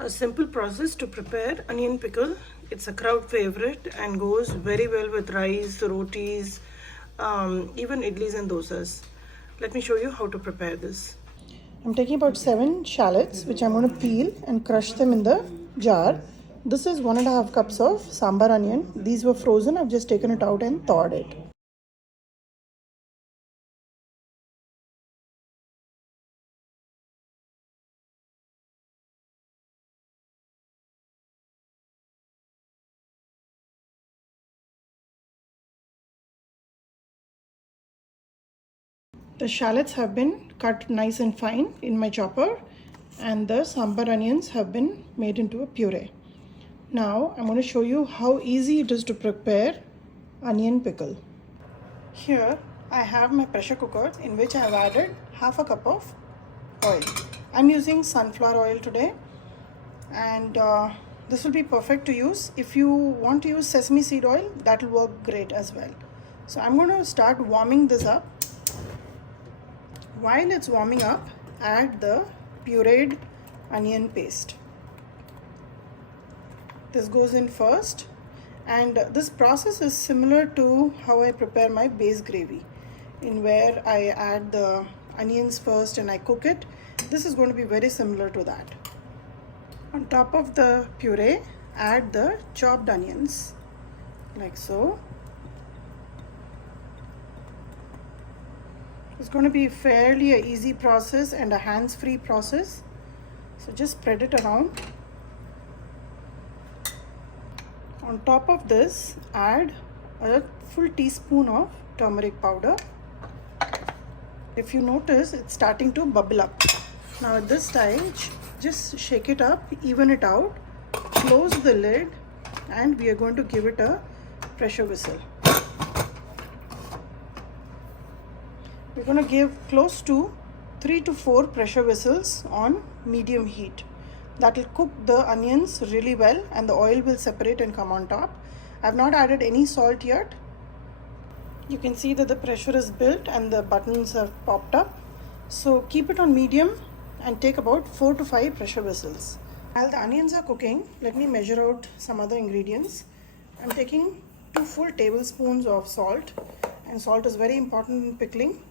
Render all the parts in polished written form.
A simple process to prepare onion pickle. It's a crowd favorite and goes very well with rice, rotis, even idlis and dosas. Let me show you how to prepare this. I'm taking about 7 shallots, which I'm going to peel and crush them in the jar. This is 1.5 cups of sambar onion. These were frozen. I've just taken it out and thawed it. The shallots have been cut nice and fine in my chopper, and the sambar onions have been made into a puree. Now I'm going to show you how easy it is to prepare onion pickle. Here I have my pressure cooker in which I have added half a cup of oil. I'm using sunflower oil today, and this will be perfect to use. If you want to use sesame seed oil, that will work great as well. So I'm going to start warming this up. While it's warming up, add the pureed onion paste. This goes in first, and this process is similar to how I prepare my base gravy, in where I add the onions first and I cook it. This is going to be very similar to that. On top of the puree, add the chopped onions, like so. It's going to be fairly an easy process and a hands-free process. So just spread it around. On top of this, add a full teaspoon of turmeric powder. If you notice, it's starting to bubble up. Now at this stage, just shake it up, even it out, close the lid, and we are going to give it a pressure whistle. We're going to give close to 3 to 4 pressure whistles on medium heat. That will cook the onions really well, and the oil will separate and come on top. I've not added any salt yet. You can see that the pressure is built and the buttons have popped up. So keep it on medium and take about 4 to 5 pressure whistles. While the onions are cooking, let me measure out some other ingredients. I'm taking 2 full tablespoons of salt, and salt is very important in pickling.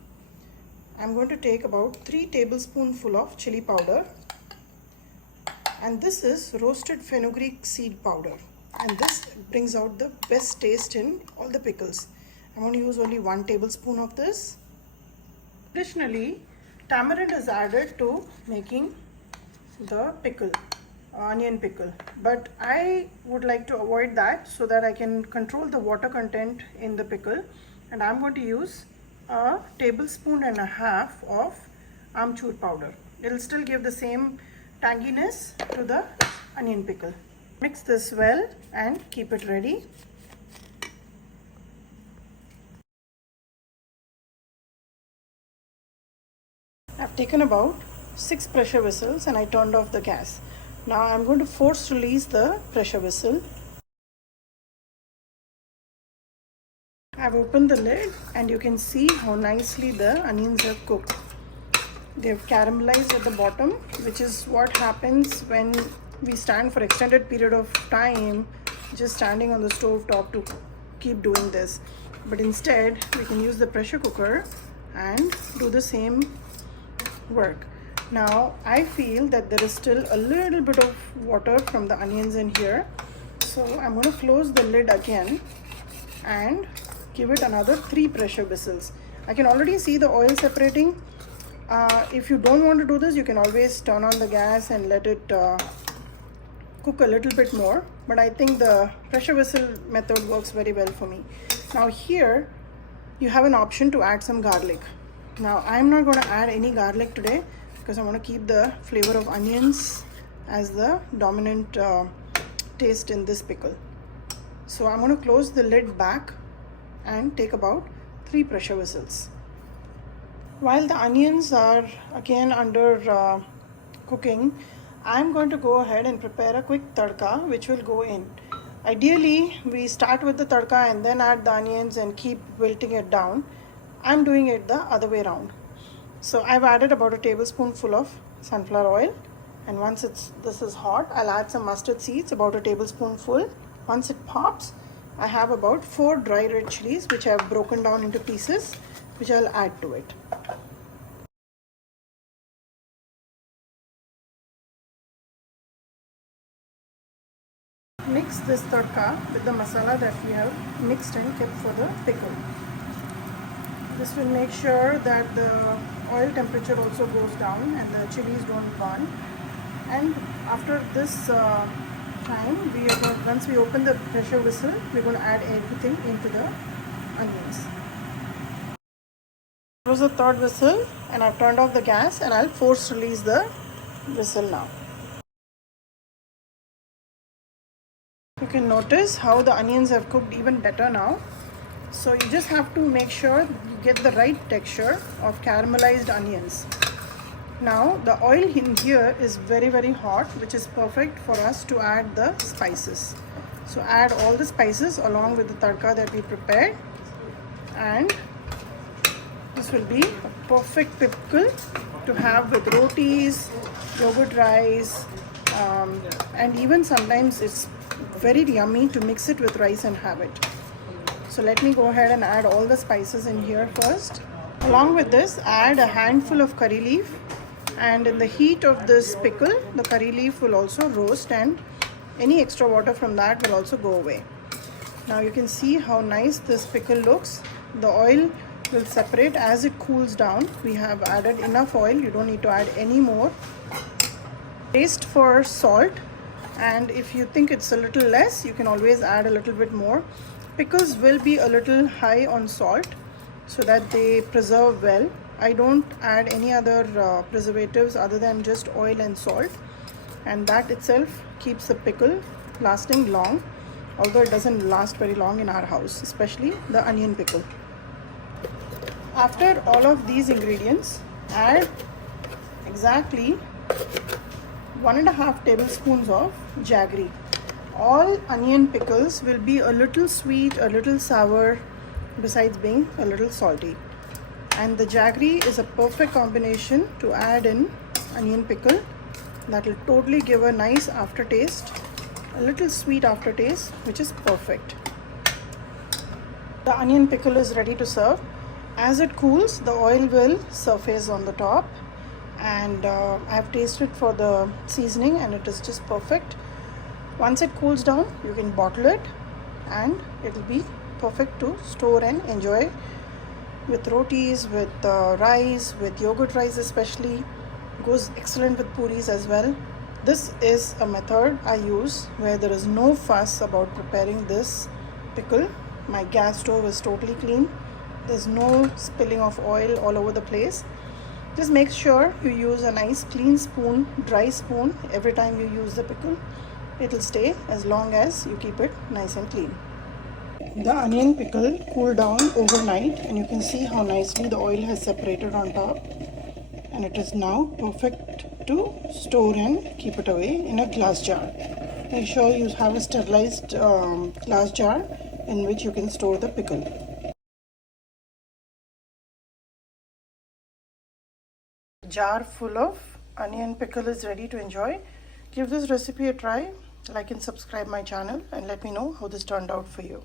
I'm going to take about 3 tablespoonfuls of chili powder, and this is roasted fenugreek seed powder, and this brings out the best taste in all the pickles. I'm going to use only 1 tablespoon of this. Additionally, tamarind is added to making the pickle, onion pickle, but I would like to avoid that so that I can control the water content in the pickle, and I'm going to use a tablespoon and a half of Aamchur powder. It will still give the same tanginess to the onion pickle. Mix this well and keep it ready. I've taken about 6 pressure whistles and I turned off the gas. Now I'm going to force release the pressure whistle. I've opened the lid and you can see how nicely the onions have cooked. They've caramelized at the bottom, which is what happens when we stand for extended period of time just standing on the stove top to keep doing this. But instead, we can use the pressure cooker and do the same work. Now, I feel that there is still a little bit of water from the onions in here. So I'm going to close the lid again and give it another 3 pressure whistles. I can already see the oil separating. If you don't want to do this, you can always turn on the gas and let it cook a little bit more. But I think the pressure whistle method works very well for me. Now here, you have an option to add some garlic. Now I'm not going to add any garlic today because I want to keep the flavor of onions as the dominant taste in this pickle. So I'm going to close the lid back and take about 3 pressure whistles. While the onions are again under cooking, I'm going to go ahead and prepare a quick tadka which will go in. Ideally, we start with the tadka and then add the onions and keep wilting it down. I'm doing it the other way around. So I've added about a tablespoonful of sunflower oil, And once this is hot, I'll add some mustard seeds, about a tablespoonful. Once it pops, I have about 4 dry red chilies which I have broken down into pieces, which I'll add to it. Mix this tadka with the masala that we have mixed and kept for the pickle. This will make sure that the oil temperature also goes down and the chilies don't burn. And after this time, once we open the pressure whistle, we're going to add everything into the onions. It was the third whistle and I've turned off the gas, and I'll force release the whistle now. You can notice how the onions have cooked even better now. So you just have to make sure you get the right texture of caramelized onions. Now the oil in here is very, very hot, which is perfect for us to add the spices. So add all the spices along with the tadka that we prepared, and this will be a perfect pickle to have with rotis, yogurt rice, and even sometimes it's very yummy to mix it with rice and have it. So let me go ahead and add all the spices in here first. Along with this, add a handful of curry leaf, and in the heat of this pickle, the curry leaf will also roast and any extra water from that will also go away. Now you can see how nice this pickle looks. The oil will separate as it cools down. We have added enough oil, you don't need to add any more. Taste for salt, and if you think it's a little less, you can always add a little bit more. Pickles will be a little high on salt so that they preserve well. I don't add any other preservatives other than just oil and salt, and that itself keeps the pickle lasting long, although it doesn't last very long in our house, especially the onion pickle. After all of these ingredients, add exactly 1.5 tablespoons of jaggery. All onion pickles will be a little sweet, a little sour, besides being a little salty. And the jaggery is a perfect combination to add in onion pickle. That will totally give a nice aftertaste, a little sweet aftertaste, which is perfect. The onion pickle is ready to serve. As it cools, the oil will surface on the top, and I have tasted for the seasoning and it is just perfect. Once it cools down, you can bottle it and it will be perfect to store and enjoy with rotis, with rice, with yogurt rice especially. Goes excellent with puris as well. This is a method I use where there is no fuss about preparing this pickle. My gas stove is totally clean. There's no spilling of oil all over the place. Just make sure you use a nice clean spoon, dry spoon every time you use the pickle. It will stay as long as you keep it nice and clean. The onion pickle cooled down overnight, and you can see how nicely the oil has separated on top, and it is now perfect to store and keep it away in a glass jar. Make sure you have a sterilized glass jar in which you can store the pickle. Jar full of onion pickle is ready to enjoy. Give this recipe a try, like and subscribe my channel, and let me know how this turned out for you.